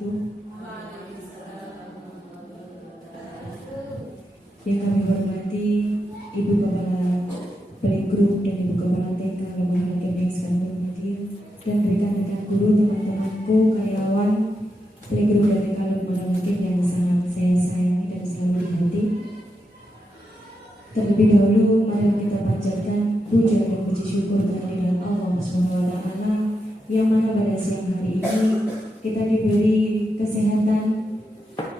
wabarakatuh. Yang kami hormati Ibu Kepala Playgroup dan Ibu Kepala TK Lembaga Hakim yang sekarang berhadir, dan rekan-rekan guru, teman-temanku, karyawan Playgroup dan TK Lembaga Hakim yang sangat saya sayangi dan selalu di hati. Terlebih dahulu, mari kita panjatkan puja dan puji syukur kehadiran Allah SWT, yang mana pada siang hari ini kita diberi kesehatan,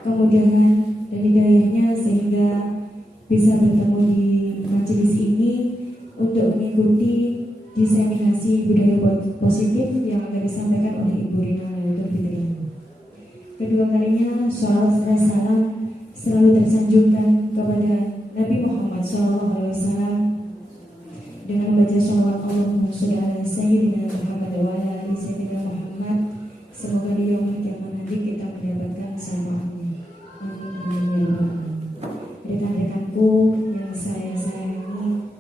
kemudahan, dan hidayahnya sehingga bisa bertemu di majelis ini untuk mengikuti diseminasi budaya positif yang akan disampaikan oleh Ibu Rina Lailatul Fitriana. Kedua kalinya, sholawat dan salam selalu tersanjungkan kepada Nabi Muhammad SAW dengan membaca sholawat Allahumma sholli ala Sayyidina Muhammad wa ala ali Sayyidina Muhammad. Semoga di yaumul kiamat nanti kita mendapatkan syafaatnya. Amin amin ya rabbal alamin. Rekan-rekanku yang saya sayangi,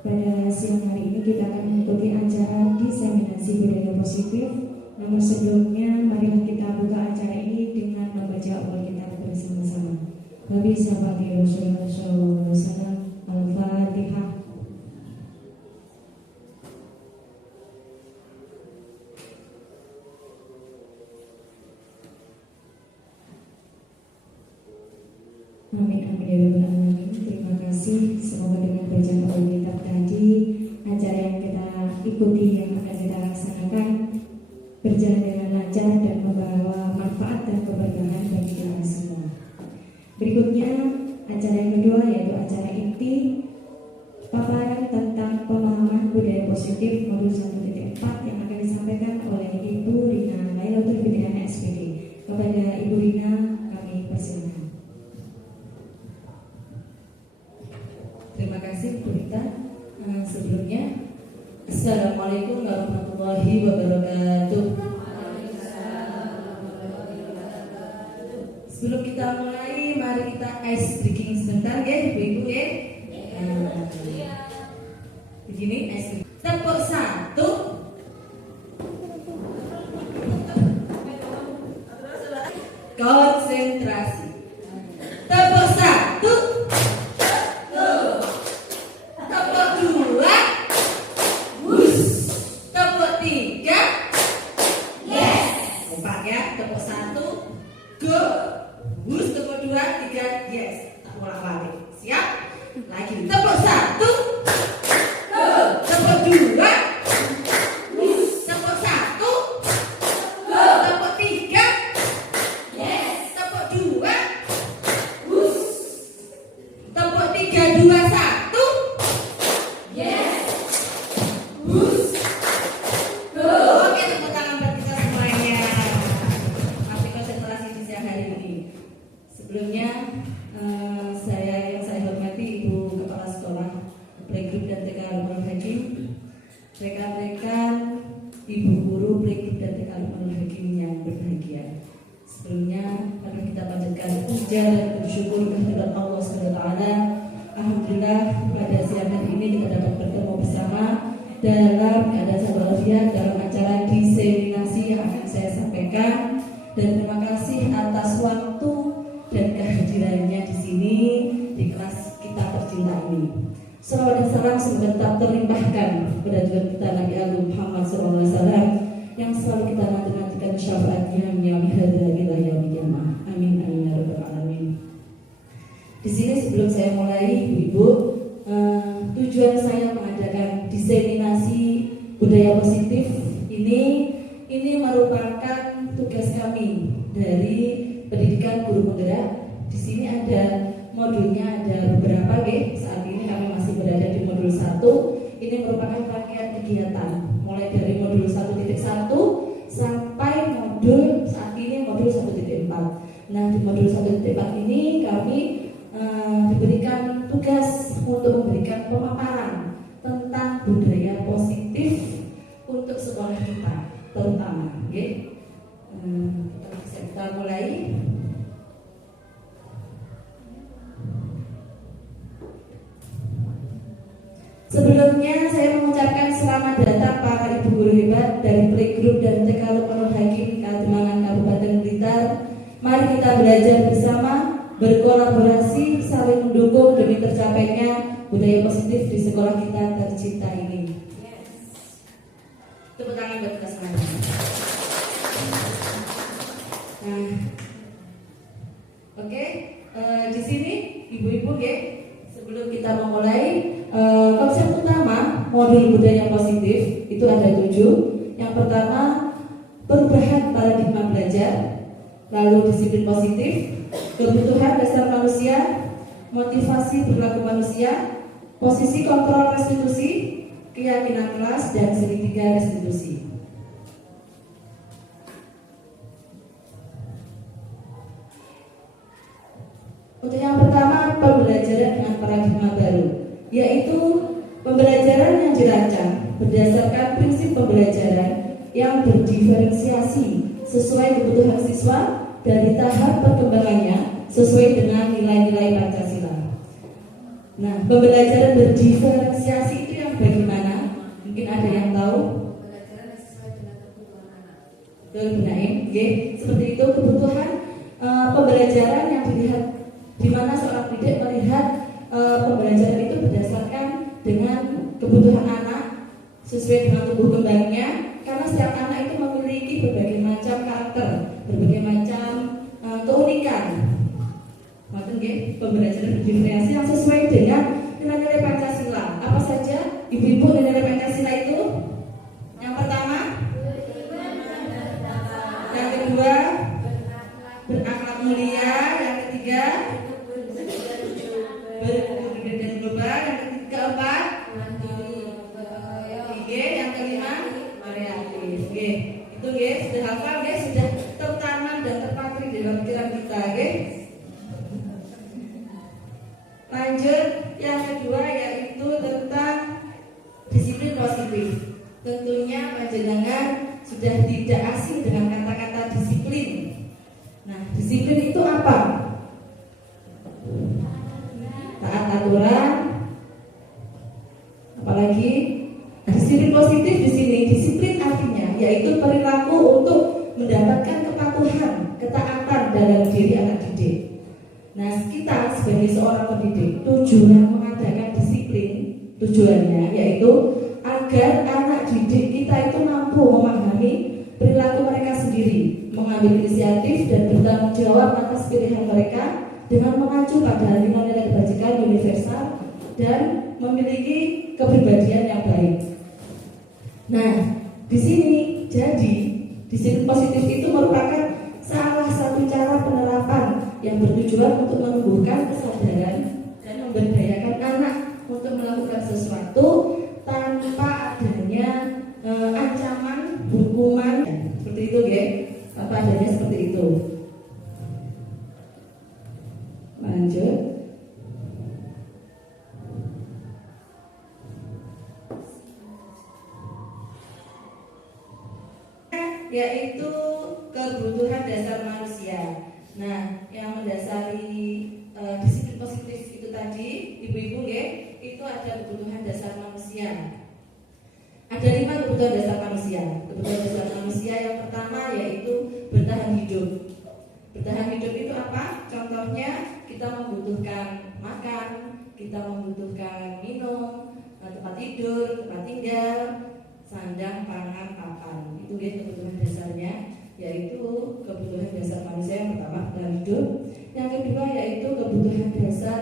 pada siang hari ini kita akan mengikuti acara diseminasi budaya positif. Namun sebelumnya, marilah kita buka acara ini dengan membaca Alkitab bersama-sama. Nabi sahabat Rasulullah SAW. Al-Fatihah. Amin amin ya rabbal alamin. Terima kasih. Semoga dengan bacaan Alkitab tadi, acara yang kita ikuti, yang akan kita laksanakan, berjalan dengan lancar dan membawa manfaat dan keberkahan bagi kita semua. Berikutnya acara yang kedua, yaitu acara inti paparan tentang pemahaman budaya positif modul 1.4 yang akan disampaikan oleh Ibu Rina Lailatul Fitriana SPD. Kepada Ibu Rina kami persilakan. Terima kasih Bu Rita. Sebelumnya, Assalamualaikum warahmatullahi wabarakatuh. Sebelum kita mulai, mari kita ice breaking sebentar ya, Ibu-ibu ya. Begini ice breaking. Tepuk satu. Konsentrasi. Tepuk satu. Tepuk dua. Tepuk tiga. Yes. Kompak ya. Tepuk satu. Go. Tepuk dua, tiga. Yes. Tak bolak-balik. Siap? Lagi. Tepuk satu. Tepuk dua. Tepuk satu. Tepuk tiga. Yes. Tepuk dua. Tepuk tiga, dua, satu. Yes. Oke, tepuk tangan buat kita semuanya. Masih konsentrasi di siang hari ini. Sebelumnya, yang saya hormati Ibu Kepala Sekolah Playgroup dan TK Lumanul Hakim, rekan-rekan Ibu Guru Playgroup dan TK Lumanul Hakim yang berbahagia. Sebelumnya, mari kita panjatkan puja dan bersyukur kehadirat Allah SWT. Alhamdulillah, pada siang hari ini kita dapat bertemu bersama dalam keadaan sehat walafiat dalam acara diseminasi yang akan saya sampaikan. Dan terima kasih atas waktu dan kehadirannya di sini di kelas kita tercinta ini. Salawat dan salam semoga tetap terlimpahkan kepada Tuhan kita Nabi Agung Muhammad SAW yang selalu kita nantikan syafaatnya yang hadza ila yaumil qiyamah. Amin amin ya rabbal alamin. Di sini sebelum saya mulai, Ibu, tujuan saya mengadakan diseminasi budaya positif ini merupakan tugas kami dari pendidikan guru penggerak. Di sini ada modulnya, ada beberapa saat ini kami masih berada di modul 1. Ini merupakan rangkaian kegiatan mulai dari modul 1.1 sampai modul saat ini modul 1.4. Nah, di modul 1.4 ini kami diberikan tugas untuk memberikan pemaparan tentang budaya positif untuk sekolah kita terutama. Kita mulai. Sebelumnya saya mengucapkan selamat datang para ibu guru hebat dari Playgroup dan TK Lumanul Hakim Kademangan belajar bersama, berkolaborasi, saling mendukung demi tercapainya budaya positif di sekolah kita tercinta ini. Tepuk tangan buat kita semuanya. Nah, oke, di sini ibu-ibu ya, sebelum kita memulai konsep utama modul budaya positif itu ada 7. Yang pertama, perubahan paradigma belajar, lalu disiplin positif, kebutuhan dasar manusia, motivasi perilaku manusia, posisi kontrol restitusi, keyakinan kelas, dan segitiga restitusi. Untuk yang pertama, pembelajaran dengan paradigma baru, yaitu pembelajaran yang dirancang berdasarkan prinsip pembelajaran yang berdiferensiasi sesuai kebutuhan siswa dari tahap perkembangannya sesuai dengan nilai-nilai Pancasila. Nah, pembelajaran berdiferensiasi itu yang bagaimana? Mungkin ada yang tahu? Pembelajaran yang sesuai dengan kebutuhan anak. Betul, benaim. Oke, seperti itu kebutuhan pembelajaran yang dilihat, di mana seorang pendidik melihat pembelajaran itu berdasarkan dengan kebutuhan anak sesuai dengan tumbuh kembangnya, karena setiap anak itu memiliki berbagai macam karakter, berbagai macam keunikan. Maksudnya pembelajaran berdiferensiasi yang sesuai dengan nilai-nilai Pancasila. Apa saja ibu-ibu nilai-nilai Pancasila itu? Yang pertama, yang kedua, berakhlak mulia, yang ketiga, berbudaya dan global, yang keempat, yang kelima, variatif. Itu sudah hafal, sudah tertanam dan terpatri di dalam pikiran kita. Lanjut, yang kedua yaitu tentang disiplin positif. Tentunya panjenengan sudah tidak asing dengan kata-kata disiplin. Nah, disiplin itu apa? Taat aturan. Apalagi disiplin positif di sini, disiplin artinya yaitu perilaku untuk mendapatkan kepatuhan, ketaatan dalam diri anak didik. Nah, kita sebagai seorang pendidik, tujuan mengadakan disiplin, tujuannya yaitu agar anak didik kita itu mampu memahami perilaku mereka sendiri, mengambil inisiatif dan bertanggung jawab atas pilihan mereka dengan mengacu pada nilai-nilai kebajikan universal dan memiliki kepribadian yang baik. Nah, di sini jadi disiplin positif itu merupakan salah satu cara penerapan yang bertujuan untuk menumbuhkan kesadaran dan memberdayakan anak untuk melakukan sesuatu tanpa adanya ancaman hukuman seperti itu, tanpa adanya seperti itu. Lanjut. Yaitu kebutuhan dasar manusia. Nah, yang mendasari disiplin positif itu tadi, ibu-ibu itu ada kebutuhan dasar manusia. Ada 5 kebutuhan dasar manusia. Kebutuhan dasar manusia yang pertama yaitu bertahan hidup. Bertahan hidup itu apa? Contohnya kita membutuhkan makan, kita membutuhkan minum, tempat tidur, tempat tinggal, sandang, pangan, papan. Itu kebutuhan dasarnya, yaitu kebutuhan dasar manusia yang pertama bertahan hidup. Yang kedua yaitu kebutuhan dasar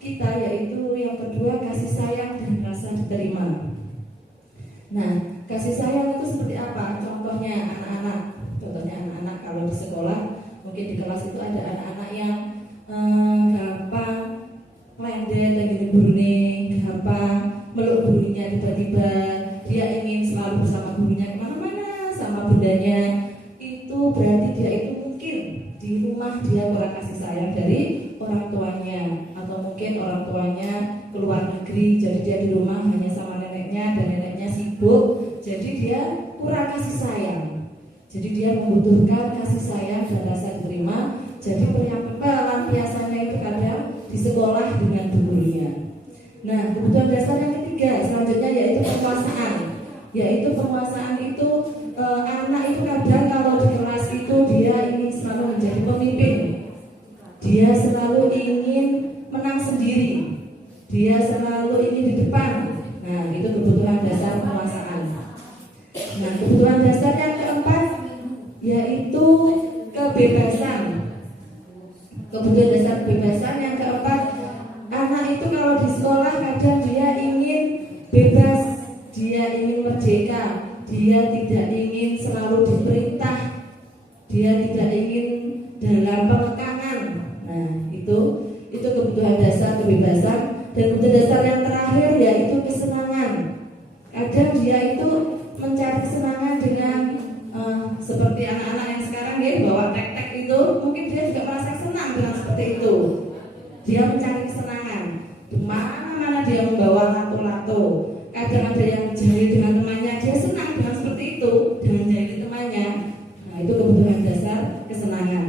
kita, yaitu yang kedua kasih sayang dan rasa diterima. Nah, kasih sayang itu seperti apa? Contohnya anak-anak kalau di sekolah, mungkin di kelas itu ada anak-anak yang gampang lender lagi gurunya, gampang meluk gurunya tiba-tiba, dia ingin selalu bersama gurunya kemana-mana, sama bundanya. Itu berarti dia itu mungkin di rumah dia kurang kasih sayang dari orang tuanya, atau mungkin orang tuanya keluar negeri, jadi dia di rumah hanya sama neneknya dan neneknya sibuk, jadi dia kurang kasih sayang. Jadi dia membutuhkan kasih sayang dan rasa diterima. Jadi pelampiasannya itu kadang di sekolah dengan gurunya. Nah, kebutuhan dasar yang ketiga selanjutnya yaitu penguasaan. Yaitu penguasaan itu anak itu kadang kalau di kelas itu dia ingin selalu menjadi pemimpin. kalau di sekolah kadang dia ingin bebas, dia ingin merdeka, dia tidak ingin selalu diperintah, dia tidak ingin dalam pengekangan. Nah, itu kebutuhan dasar kebebasan. Dan kebutuhan dasar yang terakhir yaitu kesenangan. Kadang dia itu mencari kesenangan dengan seperti anak-anak yang sekarang ya, bawa tek-tek itu, mungkin dia juga merasa senang dengan seperti itu. Dia mencari kesenangan. Di mana-mana dia membawa lato-lato. Kadang ada yang jari dengan temannya, dia senang dengan seperti itu, dengan jari temannya. Nah, itu kebutuhan dasar kesenangan.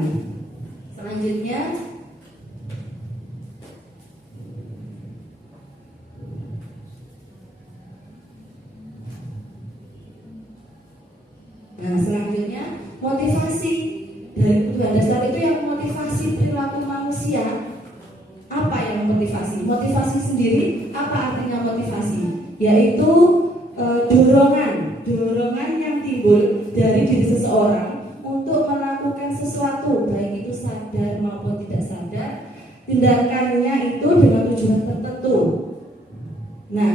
Selanjutnya, motivasi. Dari kebutuhan dasar itu yang motivasi perilaku manusia. Apa yang motivasi? Motivasi sendiri, apa artinya motivasi? Yaitu dorongan yang timbul dari diri seseorang untuk melakukan sesuatu, baik itu sadar maupun tidak sadar. Tindakannya itu dengan tujuan tertentu. Nah,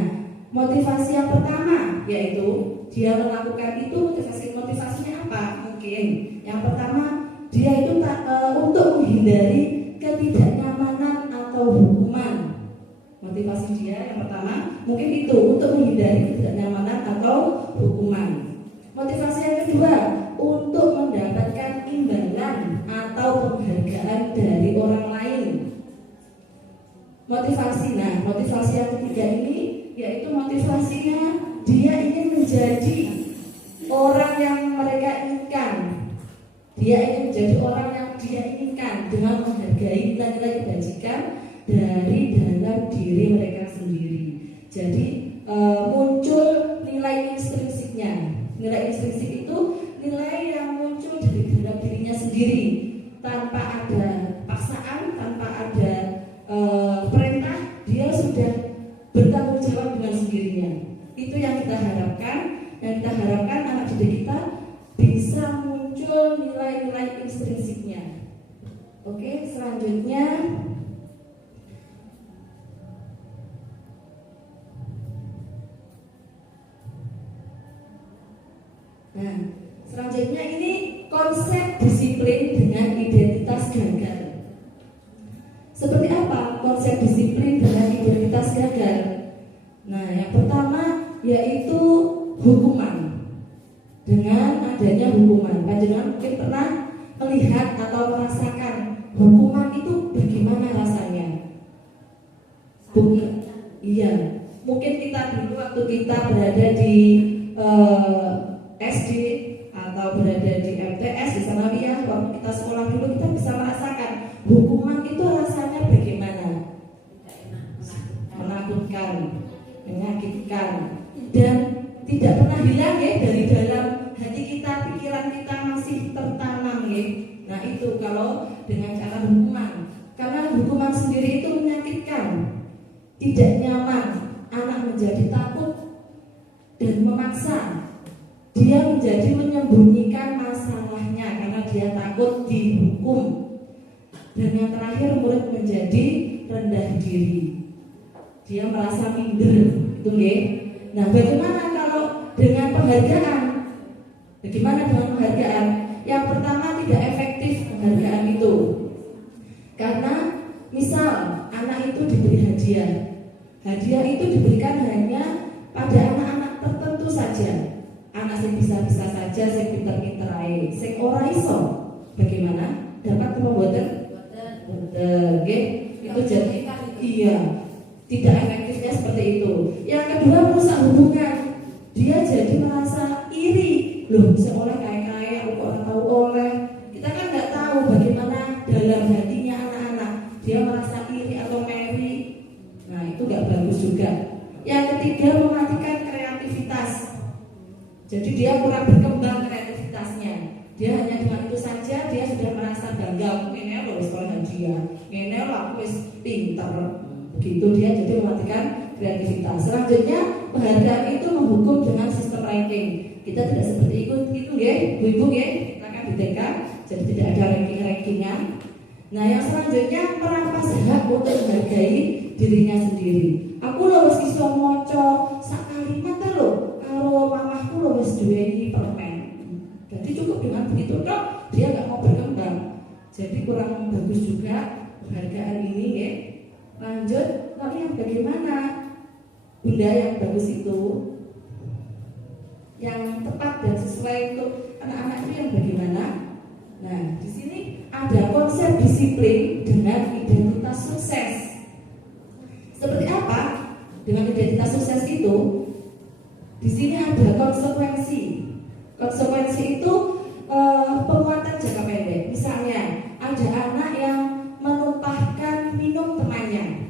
motivasi yang pertama yaitu dia melakukan itu, motivasinya apa? Mungkin yang pertama dia itu untuk menghindari ketidaknyamanan atau hukuman. Motivasi dia yang pertama mungkin itu untuk menghindari ketidaknyamanan atau hukuman. Motivasi yang kedua untuk mendapatkan imbalan atau penghargaan dari orang lain. Motivasi yang ketiga ini yaitu motivasinya dia ingin menjadi orang yang mereka inginkan. Dia ingin menjadi orang yang dia inginkan dengan menghargai nilai-nilai kebajikan dari dalam diri mereka sendiri. Jadi muncul nilai intrinsik itu nilai yang muncul dari dalam dirinya sendiri, tanpa ada paksaan, tanpa ada perintah, dia sudah bertanggung jawab dengan sendirinya. Itu yang kita harapkan. Yang kita harapkan anak didik kita bisa muncul nilai-nilai intrinsiknya. Oke, selanjutnya ini konsep disiplin dengan identitas gagal. Seperti apa konsep disiplin dengan identitas gagal? Nah, yang pertama yaitu hukuman. Dengan adanya hukuman, panjenengan mungkin pernah melihat atau merasakan hukuman itu bagaimana rasanya? Iya, mungkin kita dulu waktu kita berada di SD atau berada di MTS, di Sanawiyah, waktu kita sekolah dulu kita bisa merasakan hukuman itu rasanya bagaimana? Menakutkan, menyakitkan, dan tidak pernah hilang ya dari dalam hati kita, pikiran kita masih tertanam ya. Nah itu kalau dengan cara hukuman, karena hukuman sendiri itu menyakitkan, tidak nyaman, anak menjadi takut dan memaksa. Dia menjadi menyembunyikan masalahnya karena dia takut dihukum. Dan yang terakhir murid menjadi rendah diri. Dia merasa minder, itu ya. Nah, bagaimana kalau dengan penghargaan? Bagaimana dengan penghargaan? Yang pertama tidak efektif penghargaan itu. Karena misal anak itu diberi hadiah. Hadiah itu diberikan hanya pada anak-anak tertentu saja. Anak yang bisa-bisa saja, yang pinter-pinter aja, yang ora iso. Bagaimana? Dapat pembuatan? Itu jadi iya. Tidak efektifnya seperti itu. Yang kedua merusak hubungan. Dia jadi merasa iri. Loh, seorang kaya-kaya, orang tahu oleh. Kita kan nggak tahu bagaimana dalam hatinya anak-anak. Dia merasa iri atau meri. Nah, itu nggak bagus juga. Yang ketiga mematikan kreativitas. Jadi dia kurang berkembang kreativitasnya. Dia hanya dengan itu saja dia sudah merasa bangga. Ini loh sekolah hadiah. Ini loh aku wis pintar. Begitu dia jadi mematikan kreativitas. Selanjutnya penghargaan itu menghukum dengan sistem ranking. Kita tidak seperti itu ya, ibu ya. Kita kan di TK, jadi tidak ada ranking-rankingnya. Nah yang selanjutnya merampas hak untuk menghargai dirinya sendiri. Aku lho wis iso maca sak kalimat lho karo mamahku lho wis duweni permen. Jadi cukup dengan begitu toh dia nggak mau berkembang. Jadi kurang bagus juga penghargaan ini ya. Lanjut, lalu yang bagaimana? Bunda yang bagus itu, yang tepat dan sesuai untuk anak-anak itu yang bagaimana? Nah, di sini ada konsep disiplin dengan identitas sukses. Seperti apa? Dengan identitas sukses itu, di sini ada konsekuensi. Konsekuensi itu penguatan jangka pendek. Misalnya, ada anak yang menumpahkan minum temannya.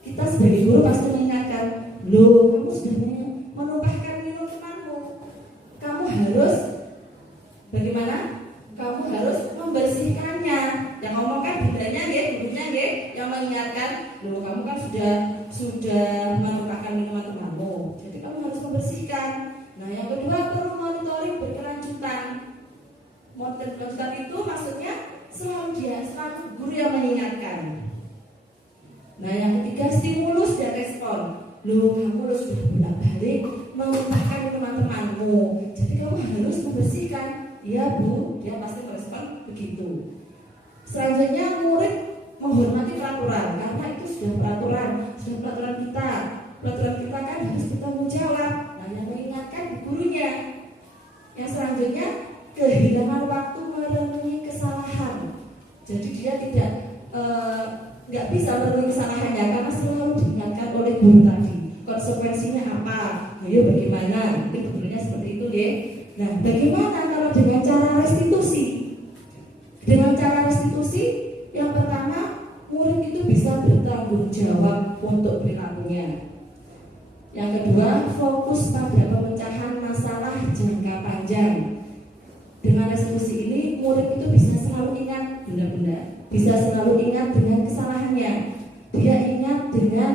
Kita sebagai guru pasti mengingatkan, loh, kamu sudah menumpahkan minum temanmu. Kamu harus bagaimana? Kamu harus membersihkannya. Yang ngomongkan budanya ya, gurunya ya, yang mengingatkan, loh, kamu kan sudah menumpahkan minuman temanmu. Jadi kamu harus membersihkan. Nah, yang kedua perlu monitoring berkelanjutan. Monitoring berkelanjutan itu maksudnya selalu guru yang mengingatkan. Nah, yang ketiga stimulus dan respon. Loh, kamu harus sudah bolak-balik menumpahkan teman-temanmu. Jadi kamu harus membersihkan. Iya Bu, dia pasti merespon begitu. Selanjutnya murid menghormati peraturan karena itu sudah peraturan kita. Peraturan kita kan harus bertanggung jawab. Nah, yang mengingatkan gurunya. Yang selanjutnya kehilangan waktu merenungi kesalahan. Jadi dia tidak nggak bisa merenungi kesalahannya karena selalu diingatkan oleh guru tadi. Konsekuensinya apa? Ayo bagaimana? Mungkin benarnya seperti itu ya. Nah, bagaimana kalau dengan cara restitusi? Dengan cara restitusi, yang pertama murid itu bisa bertanggung jawab untuk perilakunya. Yang kedua, fokus pada pemecahan masalah jangka panjang. Dengan restitusi ini, murid itu bisa selalu ingat benda-benda, bisa selalu ingat dengan kesalahannya. Dia ingat dengan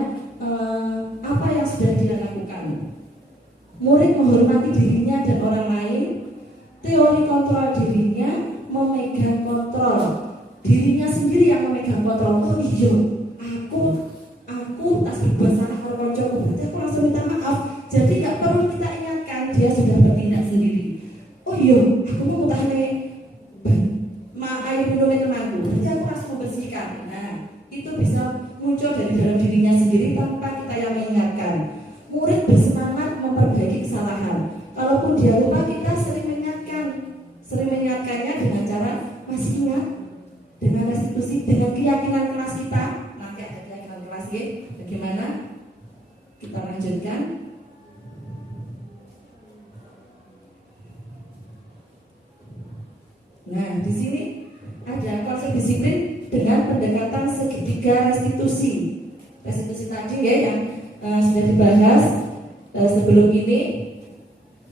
apa yang sudah dia lakukan. Murid menghormati dirinya dan orang lain. Teori kontrol dirinya, memegang kontrol dirinya sendiri yang memegang kontrol. Oh iya, aku tak berbuat salah kalau koncoku, berarti aku langsung minta maaf. Jadi nggak perlu kita ingatkan, dia sudah bertindak sendiri. Oh iya, aku mau tanya air minum temanku, berarti aku langsung membersihkan. Nah, itu bisa muncul dari dalam dirinya sendiri tanpa kita yang mengingatkan. Murid bersemangat memperbaiki kesalahan. Kalaupun dia lupa, kita sering mengingatkannya dengan cara masih ingat, dengan restitusi, dengan keyakinan kelas kita. Nanti ada keyakinan kelas ya. Bagaimana? Kita lanjutkan. Nah, di sini ada konsep disiplin dengan pendekatan segitiga restitusi. Restitusi tadi ya yang sudah dibahas sebelum ini.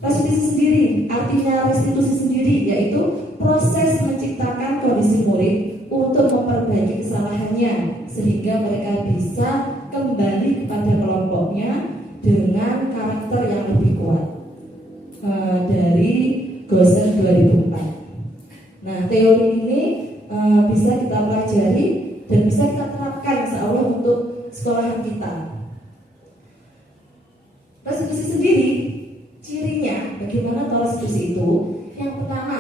Restitusi sendiri, artinya restitusi sendiri yaitu proses menciptakan kondisi murid untuk memperbaiki kesalahannya sehingga mereka bisa kembali kepada kelompoknya dengan karakter yang lebih kuat. Dari Gosen 2004. Nah, teori ini bisa kita pelajari dan bisa kita terapkan insya Allah untuk sekolahan kita. Restitusi sendiri, cirinya bagaimana kalau restitusi itu? Yang pertama,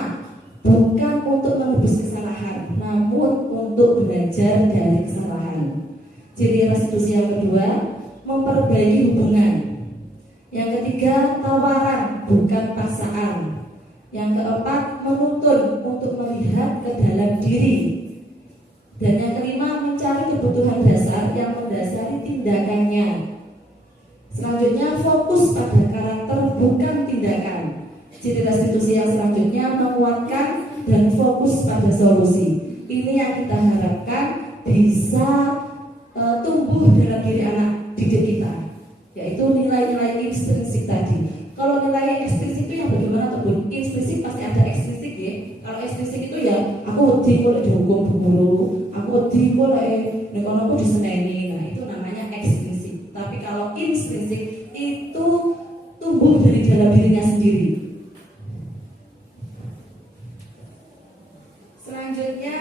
bukan untuk menebus kesalahan, namun untuk belajar dari kesalahan. Ciri restitusi yang kedua, memperbaiki hubungan. Yang ketiga, tawaran, bukan paksaan. Yang keempat, menuntun untuk melihat ke dalam diri. Dan yang kelima, mencari kebutuhan dasar yang mendasari tindakannya. Selanjutnya, fokus pada karakter bukan tindakan. Ciri restitusi yang selanjutnya, menguatkan dan fokus pada solusi. Ini yang kita harapkan bisa tumbuh dalam diri anak didik kita, yaitu nilai-nilai intrinsik tadi. Kalau nilai ekstrinsi itu yang bagaimana terbun? Intrinsik pasti ada ekstrinsik ya. Kalau ekstrinsik itu ya, aku wedi boleh dihukum guru, aku wedi boleh nekono aku diseneni. Nah, itu namanya ekstrinsik. Tapi kalau intrinsik itu tumbuh dari dalam dirinya sendiri. Selanjutnya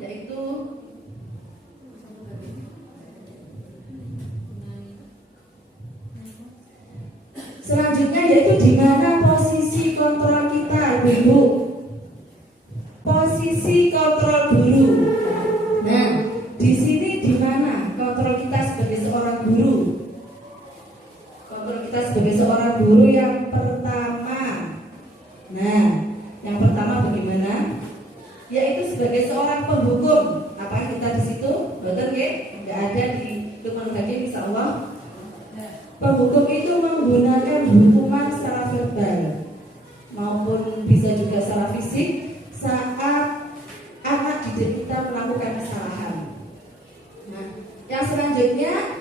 yaitu Ibu, posisi kontrol guru. Nah, di sini di mana kontrol kita sebagai seorang guru? Kontrol kita sebagai seorang guru yang pertama. Nah, yang pertama bagaimana? Yaitu sebagai seorang penghukum. Apa kita di situ? Betul nggih? Enggak ada di Lukman Hakim insyaallah. Penghukum itu menggunakan hukuman secara verbal maupun bisa juga secara fisik saat anak didik kita melakukan kesalahan. Nah, yang selanjutnya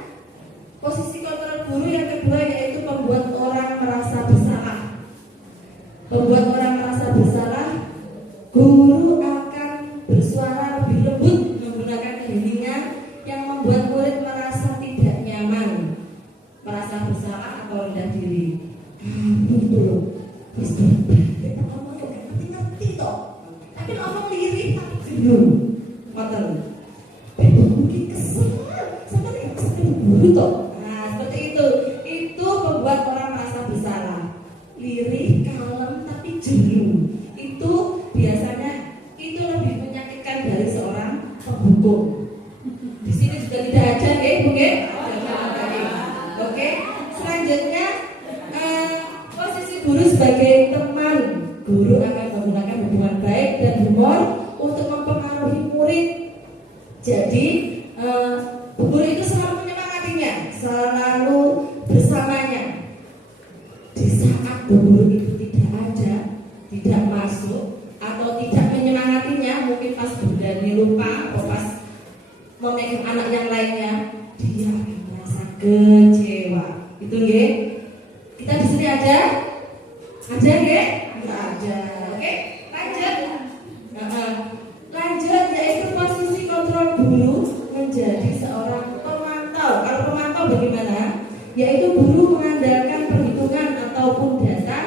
posisi kontrol guru yang kedua yaitu membuat orang merasa bersalah. Membuat orang merasa bersalah, guru akan bersuara lebih lembut menggunakan keheningan yang membuat murid merasa tidak nyaman, merasa bersalah atau rendah diri. Betul. Kita ngomong ngerti toh. Tapi ngomong lirik tapi belum. Ngoten. Mungkin kesel. Sampai kesel guru toh. Nah, seperti itu. Itu membuat orang merasa bersalah. Lirik, kalem tapi jenuh. Itu biasanya itu lebih menyakitkan dari seorang penghukum. Di sini juga tidak ada, mungkin. Oke. Selanjutnya posisi guru sebagai teman. Guru akan menggunakan hubungan baik dan humor untuk mempengaruhi murid. Jadi guru itu selalu menyemangatinya, selalu bersamanya. Di saat guru itu tidak ada, tidak masuk atau tidak menyemangatinya, mungkin pas bundanya lupa atau pas memegang anak yang lainnya, dia akan merasa kecewa. Itu nggih. Kita di sini ada nggih? Enggak ada. Oke, lanjut. Lanjut yaitu posisi kontrol guru menjadi seorang pemantau. Kalau pemantau bagaimana? Yaitu guru mengandalkan perhitungan ataupun data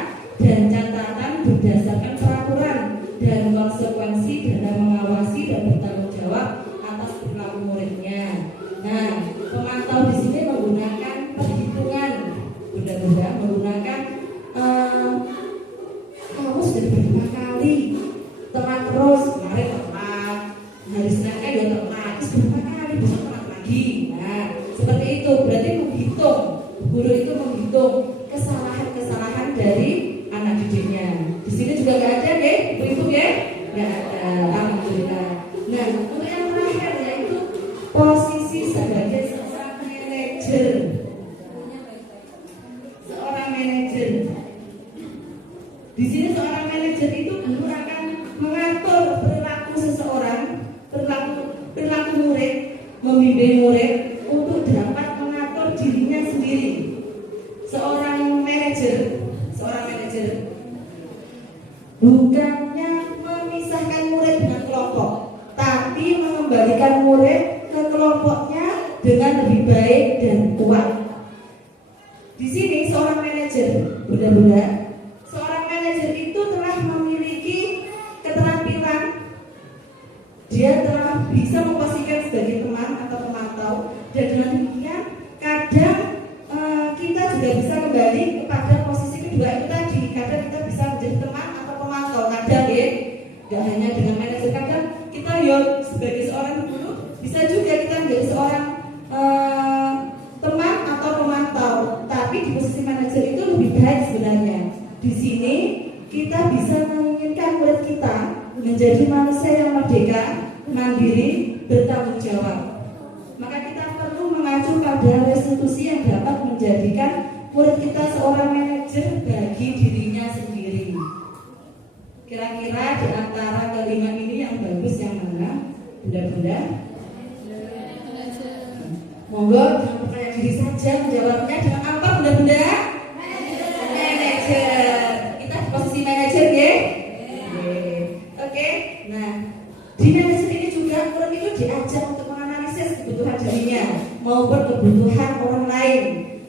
dan catatan berdasarkan peraturan dan konsekuensi dalam mengawasi dan bertanggung jawab atas perilaku muridnya. Nah, pemantau di sini menggunakan perhitungan, benda-benda menggunakan kamu sudah berapa kali telat terus, kemarin telat, hari Senin kan ya telat, terus berapa kali besok telat lagi. Nah, seperti itu berarti menghitung, guru itu menghitung kesalahan-kesalahan dari anak didiknya. Di sini juga nggak ada deh, ibu-ibu ya, nggak ada, alhamdulillah. Nah, untuk yang terakhir yaitu posisi sebagai seorang manajer. Seorang manajer. Di sini seorang manajer itu guru akan mengatur perilaku seseorang, perilaku murid, membimbing murid untuk dapat mengatur dirinya sendiri. Seorang manajer bukannya memisahkan murid dengan kelompok, tapi mengembalikan murid ke kelompoknya dengan lebih baik dan kuat. Di sini seorang manajer, bunda-bunda, seorang manajer itu telah memiliki keterampilan, dia telah bisa memposisikan sebagai teman atau pemantau, dan dengan demikian kadang kita juga bisa kembali kepada posisi kedua itu tadi. Kadang kita bisa menjadi teman atau pemantau, kadang ya, gak hanya dengan manajer, kadang kita sebagai seorang guru bisa juga kita menjadi seorang teman atau pemantau, tapi di posisi manajer itu lebih baik sebenarnya. Di sini kita bisa menginginkan murid kita menjadi manusia yang merdeka, mandiri, bertanggung jawab. Maka kita perlu mengacu pada restitusi yang dapat menjadikan murid kita seorang manajer bagi dirinya sendiri. Kira-kira di antara kelima ini yang bagus yang mana, bunda-bunda? Monggo jangan percaya diri saja menjawabnya dengan apa, bunda-bunda? Manajer. Kita di posisi manajer ya? Oke. Nah, di manajer ini juga murid itu diajar untuk menganalisis kebutuhan dirinya maupun kebutuhan orang lain.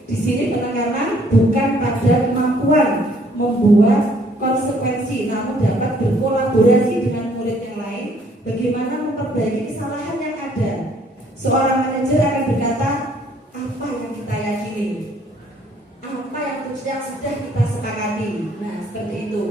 Di sini penekanan bukan pada kemampuan membuat konsekuensi, namun dapat berkolaborasi dengan murid yang lain bagaimana memperbaiki kesalahan yang ada. Seorang manajer akan berkata, apa yang kita yakini, apa yang sudah kita sepakati. Nah, seperti itu.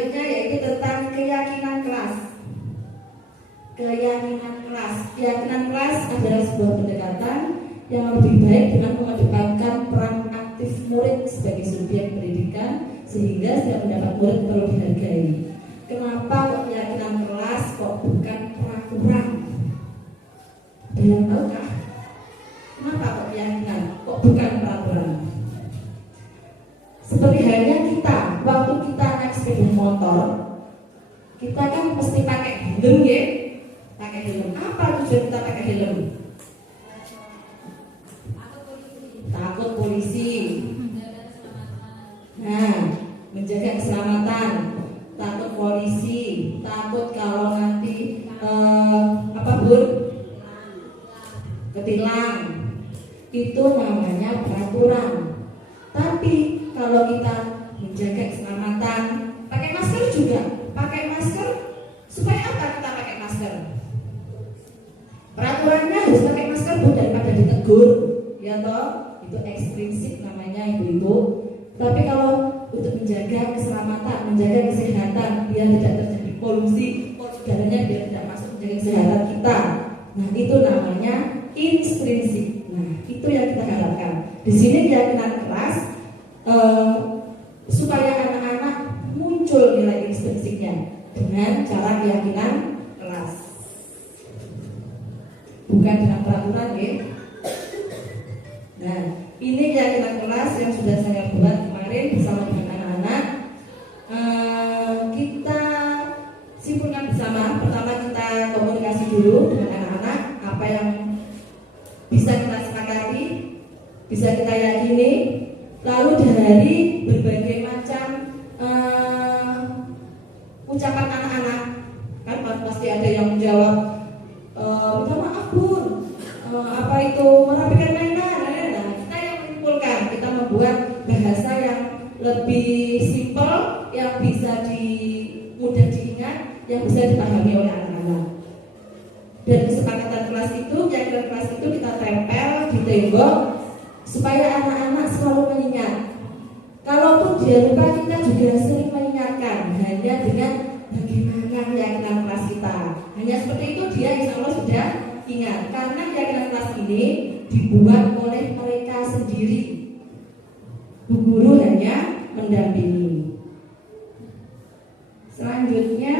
selanjutnya yaitu tentang keyakinan kelas. Keyakinan kelas adalah sebuah pendekatan yang lebih baik dengan mengedepankan peran aktif murid sebagai subjek pendidikan sehingga setiap pendapat murid perlu dihargai. Kenapa kok keyakinan kelas kok bukan peraturan? Ada yang tahukah? Kenapa kok keyakinan kok bukan peraturan? Seperti halnya kita, waktu kita naik sepeda motor, kita kan mesti pakai helm ya. Pakai helm. Apa tujuan kita pakai helm? Takut polisi. Nah, menjaga keselamatan. Takut polisi. Takut kalau nanti ketilang. Itu namanya peraturan. Tapi kalau kita menjaga keselamatan, pakai masker juga. Pakai masker supaya apa kita pakai masker? Peraturannya harus pakai masker bu daripada ditegur, ya toh? Itu ekstrinsik namanya ibu-ibu. Tapi kalau untuk menjaga keselamatan, menjaga kesehatan, biar tidak terjadi polusi udaranya, biar tidak masuk menjaga kesehatan kita. Nah itu namanya intrinsik. Nah itu yang kita harapkan. Di sini keyakinan kelas supaya anak-anak muncul nilai intrinsiknya dengan cara keyakinan kelas, bukan dengan peraturan ya. Nah ini keyakinan kelas yang sudah saya buat kemarin bersama dengan anak-anak. Kita simpulkan bersama. Pertama kita komunikasi dulu dengan anak-anak apa yang bisa kita sepakati, bisa kita yakini. Lalu dari berbagai macam ucapan anak-anak, kan pasti ada yang menjawab, minta maaf bun, apa itu merapikan mainan. Nah, kita yang menyimpulkan, kita membuat bahasa yang lebih simpel, yang bisa mudah diingat, yang bisa dipahami oleh anak-anak. Dan kesepakatan kelas itu, keyakinan kelas itu kita tempel di tembok supaya anak-anak selalu mengingat. Kalaupun dia lupa, kita juga sering mengingatkan hanya dengan bagaimana keyakinan kelas kita. Hanya seperti itu dia insya Allah sudah ingat. Karena keyakinan kelas ini dibuat oleh mereka sendiri. Bu guru hanya mendampingi. Selanjutnya,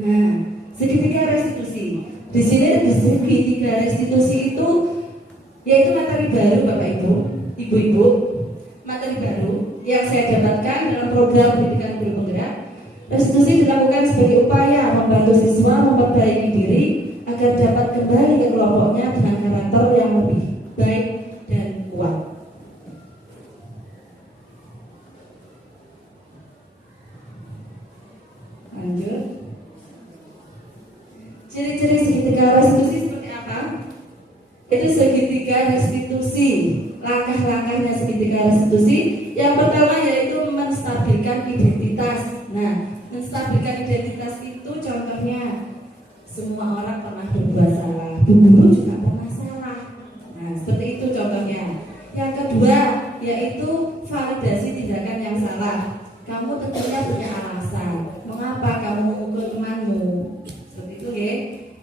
nah segitiga restitusi. Di sini segitiga restitusi itu yaitu materi baru Bapak Ibu, Ibu-ibu, materi baru yang saya dapatkan dalam program pendidikan guru penggerak. Restitusi dilakukan sebagai upaya membantu siswa memperbaiki diri agar dapat kembali ke kelompoknya dengan karakter yang lebih baik dan kuat. Lanjut. Ciri-ciri segitiga restitusi seperti apa? Itu segitiga restitusi. Langkah-langkahnya segitiga restitusi. Yang pertama yaitu menstabilkan identitas. Nah, menstabilkan identitas itu contohnya semua orang pernah berbuat salah. Bu guru juga pernah salah. Nah, seperti itu contohnya. Yang kedua yaitu validasi tindakan yang salah. Kamu tentunya punya alasan mengapa kamu memukul temanmu. Seperti itu ya.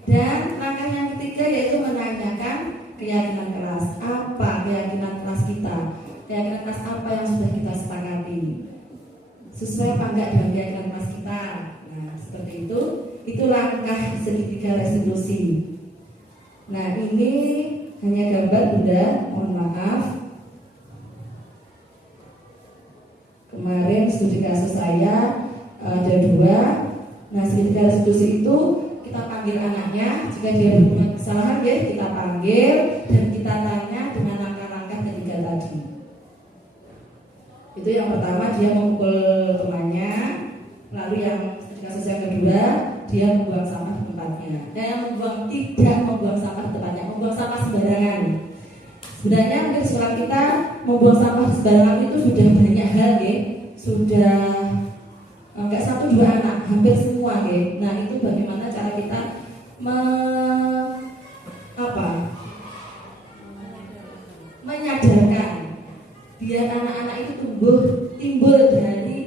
Dan langkah yang ketiga yaitu menanyakan keyakinan kelas. Apa keyakinan kelas kita? Keyakinan kelas apa yang sudah kita sepakati? Sesuai apa enggak dengan keyakinan kelas kita? Nah, seperti itu. Itu langkah segitiga restitusi. Nah, ini hanya gambar Bunda, mohon maaf. Kemarin studi kasus saya ada 2. Nah, segitiga restitusi itu kita panggil anaknya, jika dia berbuat kesalahan ya kita panggil dan kita tanya dengan langkah-langkah ketiga tadi. Itu yang pertama, dia memukul temannya. Lalu yang kasus yang kedua, dia membuang sampah di tempatnya. Dan yang tidak membuang sampah di tempatnya, membuang sampah sembarangan. Sebenarnya mungkin sekolah kita membuang sampah sembarangan itu sudah banyak hal ya, sudah enggak 1-2 anak, hampir semua ya. Nah itu bagaimana cara kita menyadarkan biar anak-anak itu timbul dari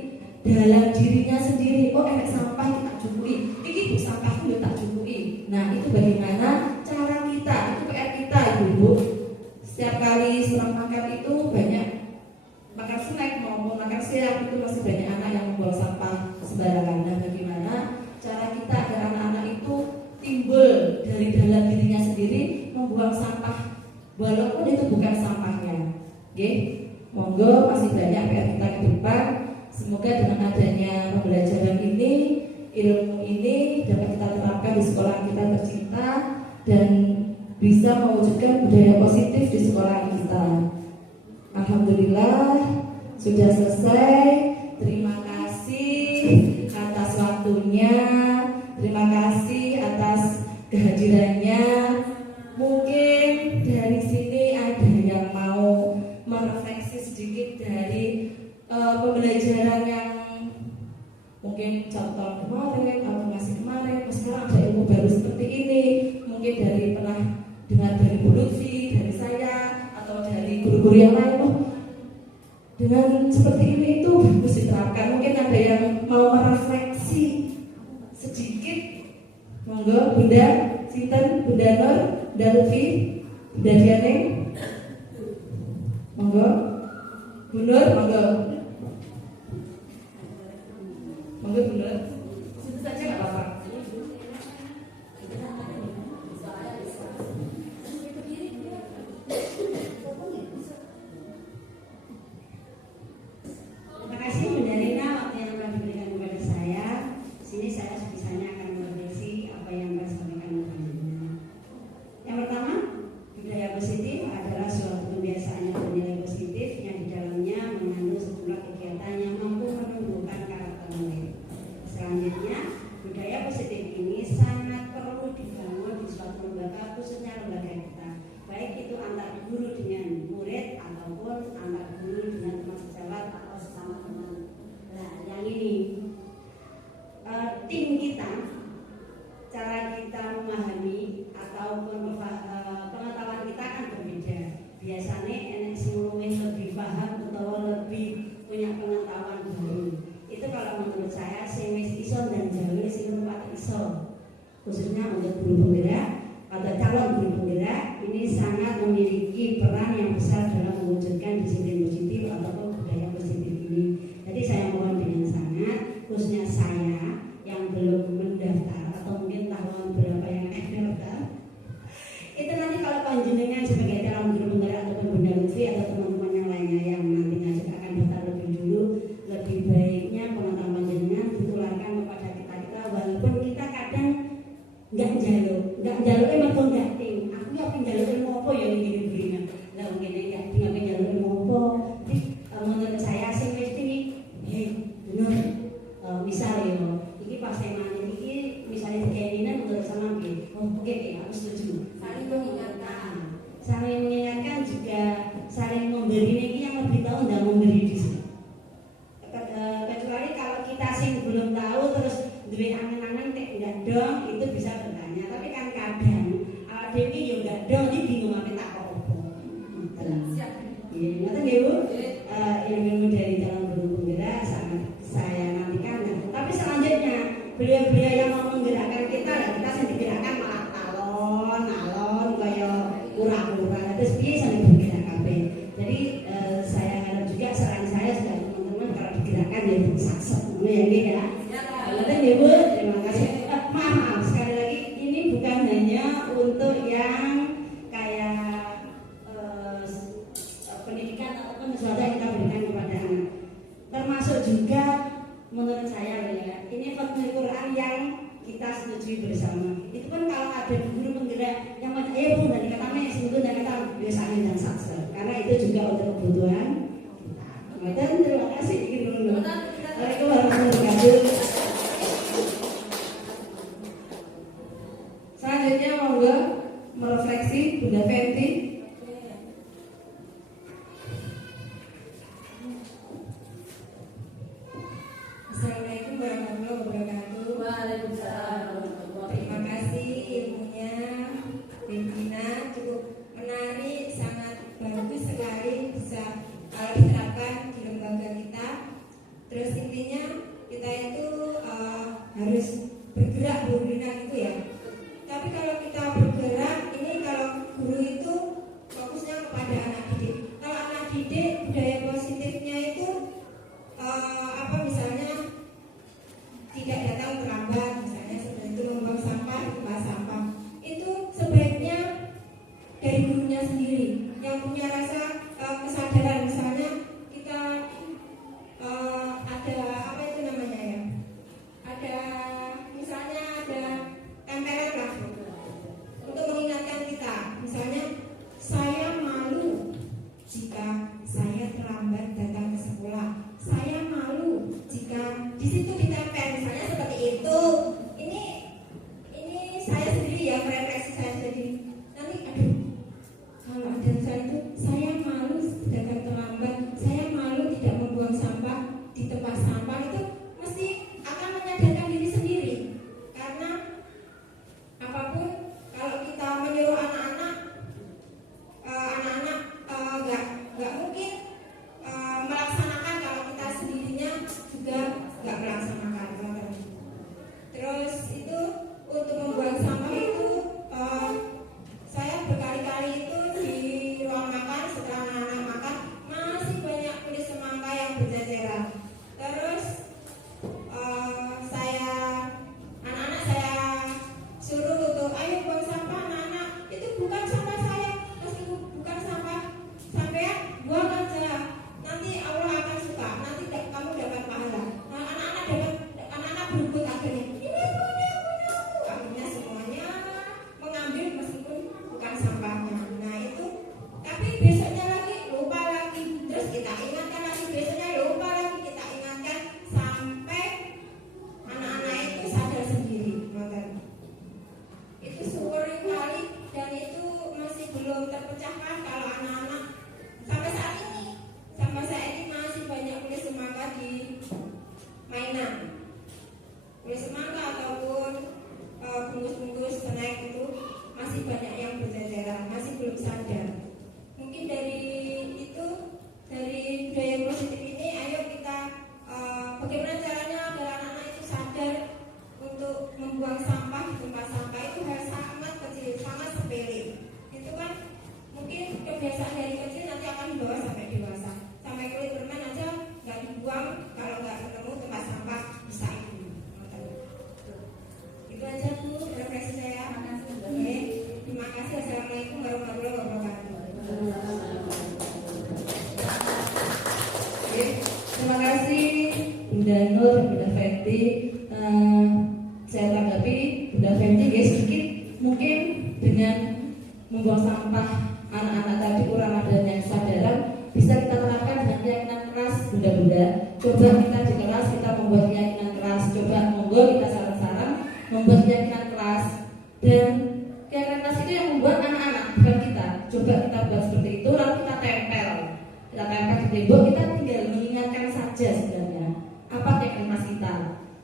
membuang sampah walaupun itu bukan sampahnya. Oke, monggo masih banyak PR kita ke depan. Semoga dengan adanya pembelajaran ini, ilmu ini dapat kita terapkan di sekolah kita tercinta dan bisa mewujudkan budaya positif di sekolah kita. Alhamdulillah sudah selesai. Terima kasih atas waktunya. Terima kasih atas kehadirannya. Mungkin dari sini ada yang mau merefleksi sedikit dari pembelajaran yang mungkin contoh kemarin atau masih kemarin, sekarang ada ilmu baru seperti ini. Mungkin dari pernah dengar dari Bu Lutfi, dari saya, atau dari guru-guru yang lain. Dengan seperti ini itu bagus diterapkan. Mungkin ada yang mau merefleksi sedikit. Monggo Bunda Sinten, Bunda Nur, Bunda Lutfi, Bunda Dianeng. Monggo Bu Nur, monggo. Monggo Bu Nur. Situ saja nggak apa-apa. Terima kasih Bunda Rina waktu yang telah diberikan kepada saya. Sini saya sebisanya akan merefleksi apa yang akan sampaikan selanjutnya. Yang pertama, budaya positif adalah suatu kebiasaan yang bernilai positif yang di dalamnya mengandung sejumlah kegiatan yang mampu menumbuhkan karakter murid. Selanjutnya, budaya positif ini sangat perlu dibangun di suatu lembaga, khususnya lembaga kita, baik itu antar guru dengan murid ataupun antar guru dengan teman sejawat atau sesama teman. Nah, yang ini tim kita, cara kita memahami ataupun pengetahuan kita kan berbeda. Biasanya enek sing lebih paham atau lebih punya pengetahuan baru. Itu kalau menurut saya sing wis iso dan jalur sing numpak iso. Khususnya untuk guru penggerak atau calon guru penggerak ini sangat memiliki peran yang besar dalam mewujudkan disiplin positif ataupun budaya positif ini. Jadi saya mohon dengan sangat, khususnya saya yang belum mendaftar atau mungkin tahun berapa yang akan mendaftar, itu nanti kalau panjenengan sebagai calon guru penggerak ataupun Bunda Lutfi atau teman-teman yang lainnya yang nantinya juga akan daftar lebih dulu, lebih baiknya pengetahuan panjenengan ditularkan kepada kita walaupun kita kadang nggak jaluk emang kok nggak tim. Aku ya pengen jaluk ilmu apa ya ini beriman. Lah mungkin nggak pengen jaluk ilmu apa. Jadi menurut saya sih mesti nih, benar. Misalnya ini pas teman ini misalnya keinginan menurut sama oke, aku setuju. Saling mengingatkan juga saling memberi ini yang lebih tahu dan memberi di sini. Kecuali kalau kita sih belum tahu terus duwe angen-angen kayak enggak dong, itu bisa bertanya. Tapi kan kadang Dewi ya enggak dong, dia bingung apa tak kok opo. Siap. Iya, ngerti nggih Bu? Ilmu dari calon guru penggerak sangat saya nantikan. Tapi selanjutnya beliau-beliau yang mau menggerakkan kita sendiri digerakkan malah alon kayak kurang-kurang. Terus piye sing bergerak kabeh. Jadi saya harap juga saran saya sudah teman-teman kalau digerakkan ya sukses. Ya ini ya. Betul ya Bu, terima kasih. Maaf sekali lagi ini bukan hanya untuk yang kayak pendidikan ataupun sesuatu yang kita berikan kepada anak. Termasuk juga menurut saya ya, ini fatwa Quran yang kita setujui bersama. Itu pun kalau ada guru penggerak yang macam Bu dan katanya yang sebetulnya dan kata biasanya dan saksa. Karena itu juga untuk kebutuhan kita. Terima kasih. Assalamualaikum warahmatullahi wabarakatuh. Selanjutnya monggo merefleksi Bunda Fenty. Assalamualaikum warahmatullahi wabarakatuh. Waalaikumsalam. Terima kasih ilmunya Bentina cukup menarik, sangat bagus sekali bisa kalau diterapkan di lembaga kita. Terus intinya kita itu harus bergerak Bu Rina gitu ya. Tapi kalau kita bergerak ini kalau guru itu dari gurunya sendiri yang punya rasa kesadaran. Misalnya kita ada apa itu namanya ya, ada misalnya ada tempelan lah untuk mengingatkan kita. Misalnya saya malu jika saya terlambat datang ke sekolah. Saya malu jika di situ ditempel misalnya seperti itu. Ini saya sendiri ya merefleksi saya sendiri. Nanti aduh, kalau ada tulisan itu saya malu datang terlambat, saya malu tidak membuang sampah di tempat sampah, itu mesti akan menyadarkan diri sendiri. Karena apapun kalau kita menyuruh anak-anak nggak mungkin melaksanakan kalau kita sendirinya juga nggak melaksanakan. Terus itu untuk membuang sampah itu saya berkali-kali itu di ruang makan setelah anak-anak makan masih banyak kulit semangka yang berceceran. Terus anak-anak saya suruh untuk ayo buang sampah anak-anak. Itu bukan sampah saya, meskipun bukan sampah sampean buang aja. Nanti Allah akan suka, nanti kamu dapat pahala. Nah, anak-anak berebut akhirnya. Ini punya aku. Akhirnya semuanya mengambil meskipun bukan sampahnya. Nah itu, tapi besoknya lagi lupa lagi. Terus kita ingatkan lagi, besoknya lupa lagi, kita ingatkan sampai anak-anak itu sadar sendiri. Itu sering kali dan itu masih belum terpecahkan kalau anak-anak sampai saat ini masih banyak kulit semangka di mainan. Kulit semangka ataupun bungkus-bungkus snack itu masih banyak yang berceceran, masih belum sadar. Mungkin dari budaya positif ini, ayo kita bagaimana caranya agar anak-anak itu sadar untuk membuang sampah di tempat sampah. Itu hal sangat kecil, sangat sepele. Itu kan mungkin kebiasaan dari kecil nanti akan dibawa sampai dewasa. Sampai kulit permen aja nggak dibuang kalau nggak ketemu tempat sampah bisa itu. Itu aja Bu refleksi saya. Oke, terima kasih. Assalamualaikum warahmatullahi wabarakatuh. Oke, terima kasih Bunda Nur dan Bunda Fenty. Saya tanggapi Bunda Fenty guys, sedikit mungkin dengan membuang sampah anak-anak tadi kurang adanya kesadaran bisa kita terapkan dengan keyakinan keras. Bunda-bunda, coba kita di kelas kita membuat keyakinan keras. Coba monggo kita saran-saran membuat keyakinan keras, dan keyakinan keras itu yang membuat anak-anak bukan kita. Coba kita buat seperti itu, lalu kita tempel di tembok. Kita tinggal mengingatkan saja sebenarnya apa keyakinan keras kita.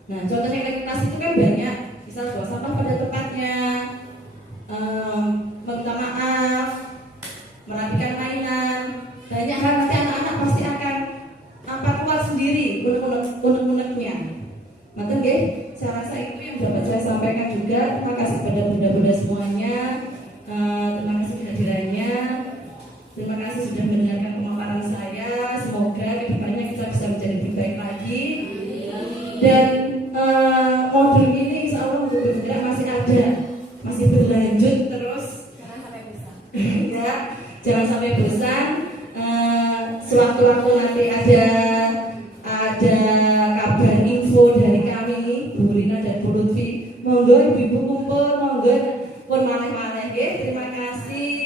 Nah, contoh keyakinan keras itu kan banyak. Misal buang sampah pada tempatnya, meminta maaf, merapikan mainan, banyak hal. Nanti anak-anak pasti akan keluar sendiri unek-uneknya. Maka saya rasa itu yang dapat saya sampaikan juga. Terima kasih kepada bunda-bunda semuanya. Terima kasih kehadirannya. Terima kasih sudah mendengarkan pemaparan saya. Semoga kedepannya kita bisa menjadi lebih baik lagi. Dan modul ini insya Allah untuk bergerak masih ada, masih berlanjut terus. Jangan sampai bosan. Ya, jangan sampai bosan. Sewaktu-waktu nanti ada kabar info dari kami, Bu Rina dan Bu Lutfi. Monggo ibu-ibu kumpul, monggo pun malih-malih. Terima kasih.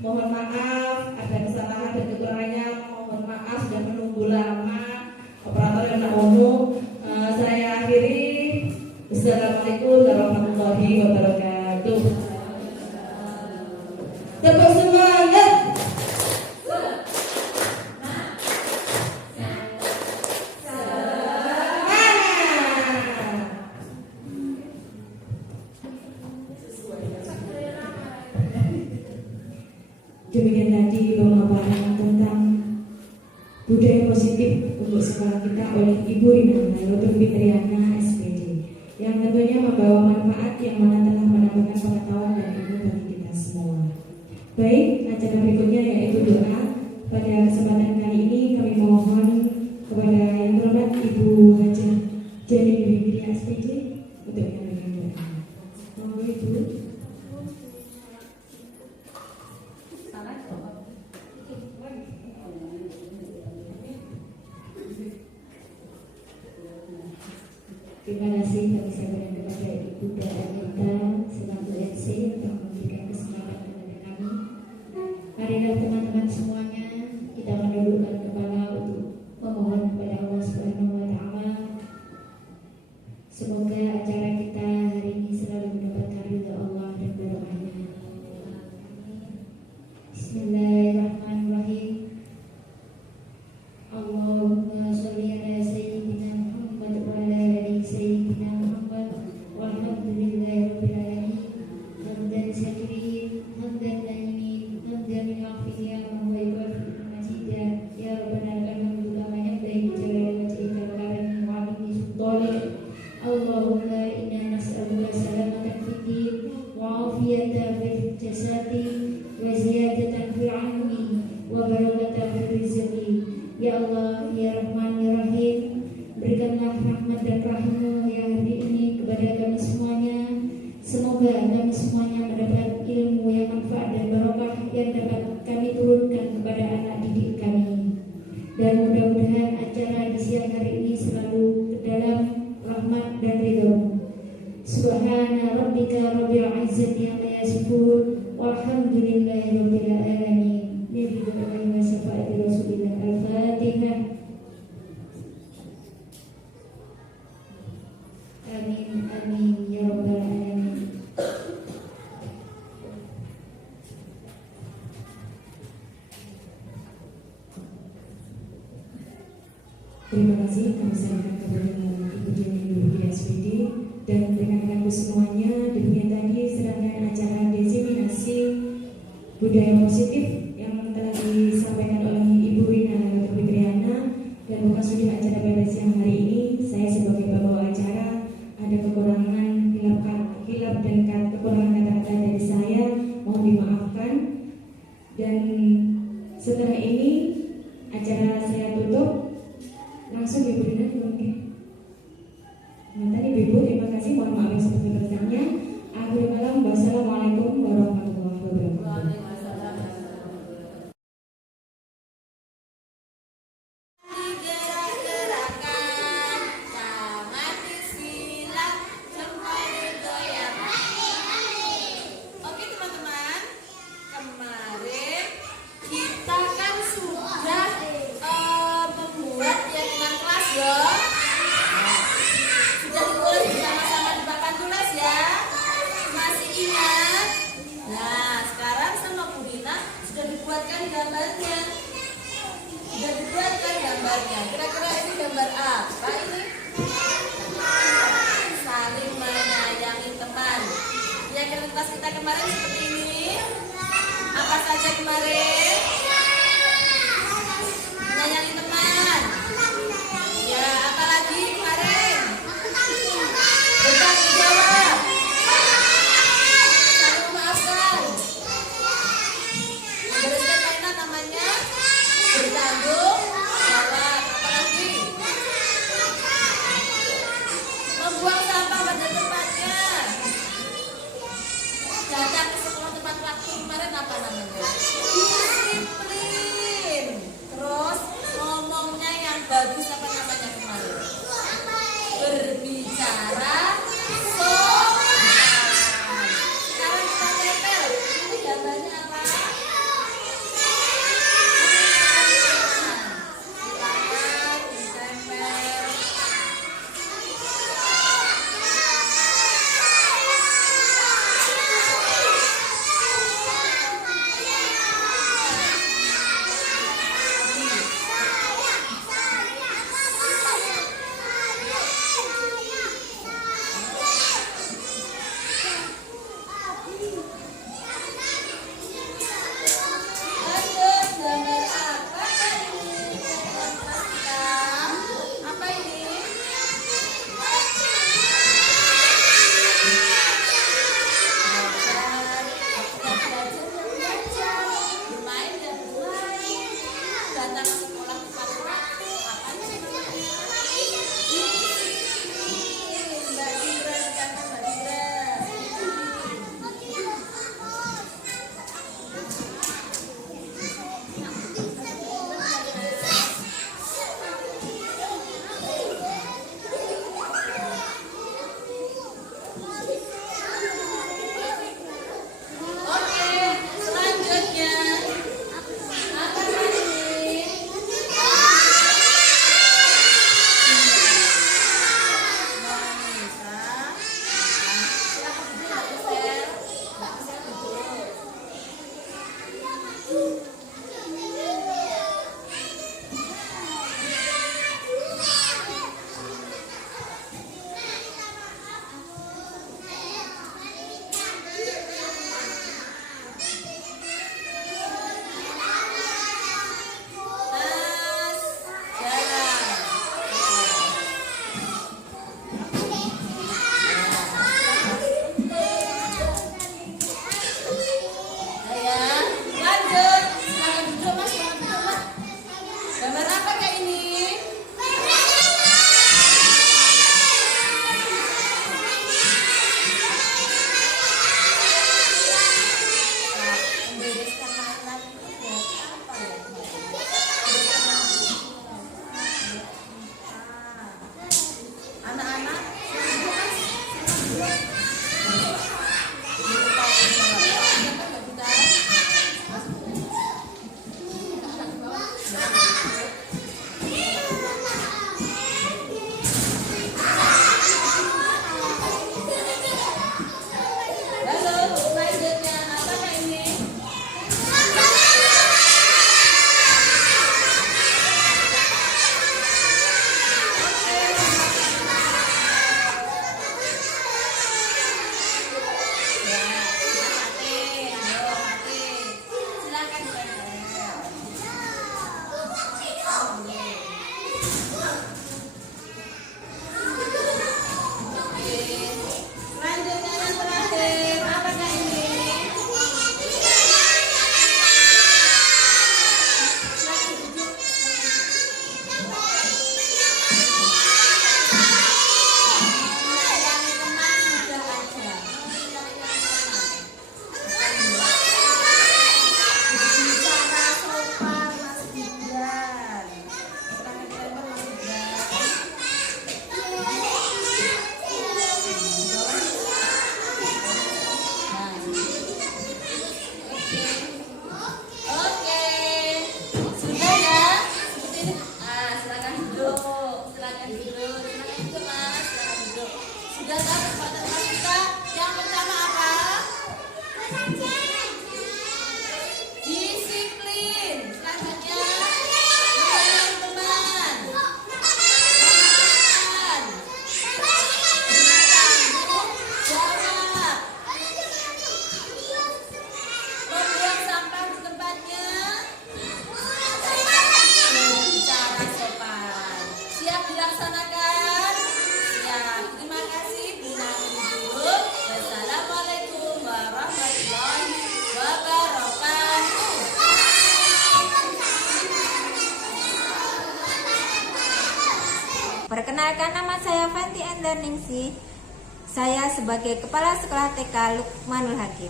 Mohon maaf ada kesalahan dan kekurangannya. Mohon maaf sudah menunggu lama. Operator yang tak umum. Saya akhiri. Assalamualaikum warahmatullahi wabarakatuh. Tepuk semangat. Demikian tadi pemaparan tentang budaya positif untuk sekolah kita oleh Ibu Rina Lutfi Fitriana SPD, yang tentunya membawa manfaat yang mana telah menambahkan pengetahuan dan ilmu bagi kita semua. Baik, acara berikutnya yaitu doa. Pada kesempatan kali ini kami mohon kepada yang terhormat Ibu Hajah Jani Dwi Widya SPD untuk menyampaikan doa. Monggo Ibu. Terima kasih kami sampaikan kepada Ibu dan Anita selaku MC untuk memberikan kesempatan kepada kami. Marilah teman-teman semuanya kita mendudukkan kepala untuk memohon kepada Allah Subhanahu wa taala. Semoga acara kita hari ini selalu mendapatkan ridha Allah dan barokahnya. Bismillahirrahmanirrahim. Allahumma sholli ala sayyidina Muhammad wa ala ali sayyidina Muhammad walhamdulillahirabbil alamin. Hamdan syakirin, hamdan naimin, hamdan yaghfir wa yughfir majidah. Ya rabbana lakal hamdu kama yanbaghi li jalali wajhikal karim wa 'azimi sultanik. Allahumma inna nas'aluka salamatan fid din wa 'afiyatan fil jasadi wa ziyadatan fil 'ilmi wa barakatan fil rizqi. Ya Allah, ya Rahman, ya Rahim, berikanlah rahmat dan rahim-Mu ya hari ini kepada kami semuanya. Semoga kami semuanya mendapat ilmu yang manfaat dan barokah yang dapat kami turunkan kepada anak didik kami. Dan mudah-mudahan acara di siang hari ini selalu ke dalam rahmat dan ridho-Mu. Subhana rabbika rabbil izzati amma yasifun walhamdulillahi rabbil alamin. Billahi wa syafaati Rasulillah. Al-Fatihah. Amin amin ya rabbal alamin. Terima kasih kami sampaikan kepada Ibu Jenny Nurul SPD dan rekan-rekanku semuanya. Demikian tadi serangkaian acara desiminasi budaya positif yang telah disampaikan oleh Ibu Rina Fitriana. Dan bukan sudah acara pada siang hari ini, saya sebagai pembawa acara ada kekurangan hilaf dan kekurangan kata-kata dari saya, mohon dimaafkan. Dan setelah ini acara saya tutup. Langsung Ibu Rina mungkin. Nah, tadi Ibu, terima kasih. Mohon maaf yang sebesar-besarnya. Akhirul kalam, wassalamualaikum warahmatullahi wabarakatuh. Oke teman-teman, kemarin kita kan sudah membuat keyakinan kelas ya. Sudah ditulis bersama-sama di papan tulis ya. Masih ingat Perkenalkan, nama saya Fanti Enderningsih. Saya sebagai Kepala Sekolah TK Lukmanul Hakim.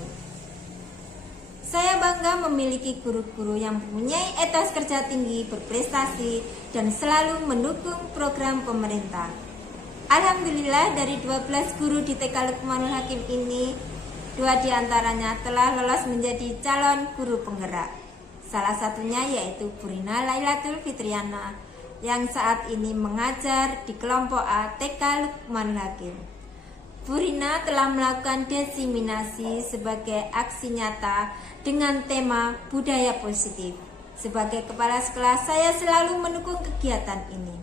Saya bangga memiliki guru-guru yang mempunyai etos kerja tinggi, berprestasi, dan selalu mendukung program pemerintah. Alhamdulillah, dari 12 guru di TK Lukmanul Hakim ini, 2 diantaranya telah lolos menjadi calon guru penggerak. Salah satunya yaitu Bu Rina Lailatul Fitriana yang saat ini mengajar di kelompok A TK Lukmanul Hakim. Bu Rina telah melakukan diseminasi sebagai aksi nyata dengan tema budaya positif. Sebagai kepala sekolah, saya selalu mendukung kegiatan ini.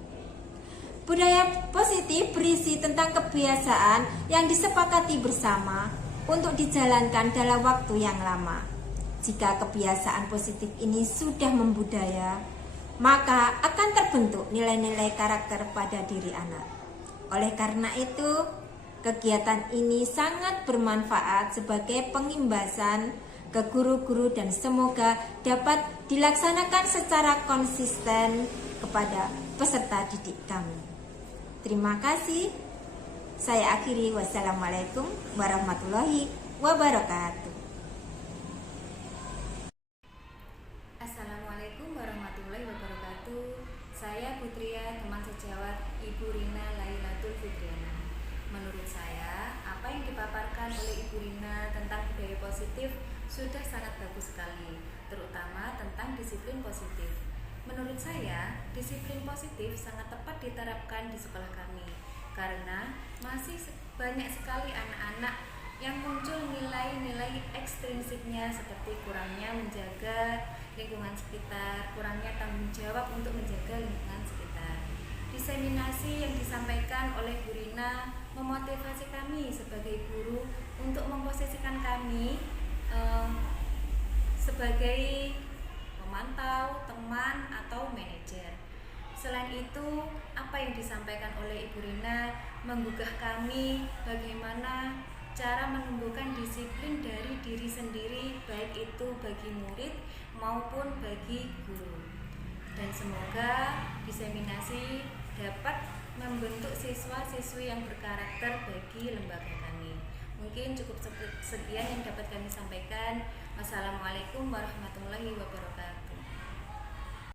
Budaya positif berisi tentang kebiasaan yang disepakati bersama untuk dijalankan dalam waktu yang lama. Jika kebiasaan positif ini sudah membudaya, maka akan terbentuk nilai-nilai karakter pada diri anak. Oleh karena itu, kegiatan ini sangat bermanfaat sebagai pengimbasan ke guru-guru dan semoga dapat dilaksanakan secara konsisten kepada peserta didik kami. Terima kasih. Saya akhiri. Wassalamualaikum warahmatullahi wabarakatuh. Assalamualaikum warahmatullahi wabarakatuh. Saya Putria, teman sejawat Ibu Rina Lailatul Fitriana. Menurut saya, apa yang dipaparkan oleh Ibu Rina tentang budaya positif sudah sangat bagus sekali, terutama tentang disiplin positif. Menurut saya, disiplin positif sangat tepat diterapkan di sekolah kami, karena masih banyak sekali anak-anak yang muncul nilai-nilai ekstrinsiknya seperti kurangnya menjaga lingkungan sekitar, kurangnya tanggung jawab untuk menjaga lingkungan sekitar. Diseminasi yang disampaikan oleh Bu Rina memotivasi kami sebagai guru untuk memposisikan kami sebagai pemantau, teman, atau manajer. Selain itu, apa yang disampaikan oleh Ibu Rina menggugah kami bagaimana cara menumbuhkan disiplin dari diri sendiri, baik itu bagi murid maupun bagi guru. Dan semoga diseminasi dapat membentuk siswa-siswi yang berkarakter bagi lembaga kami. Mungkin cukup sekian yang dapat kami sampaikan. Wassalamualaikum warahmatullahi wabarakatuh.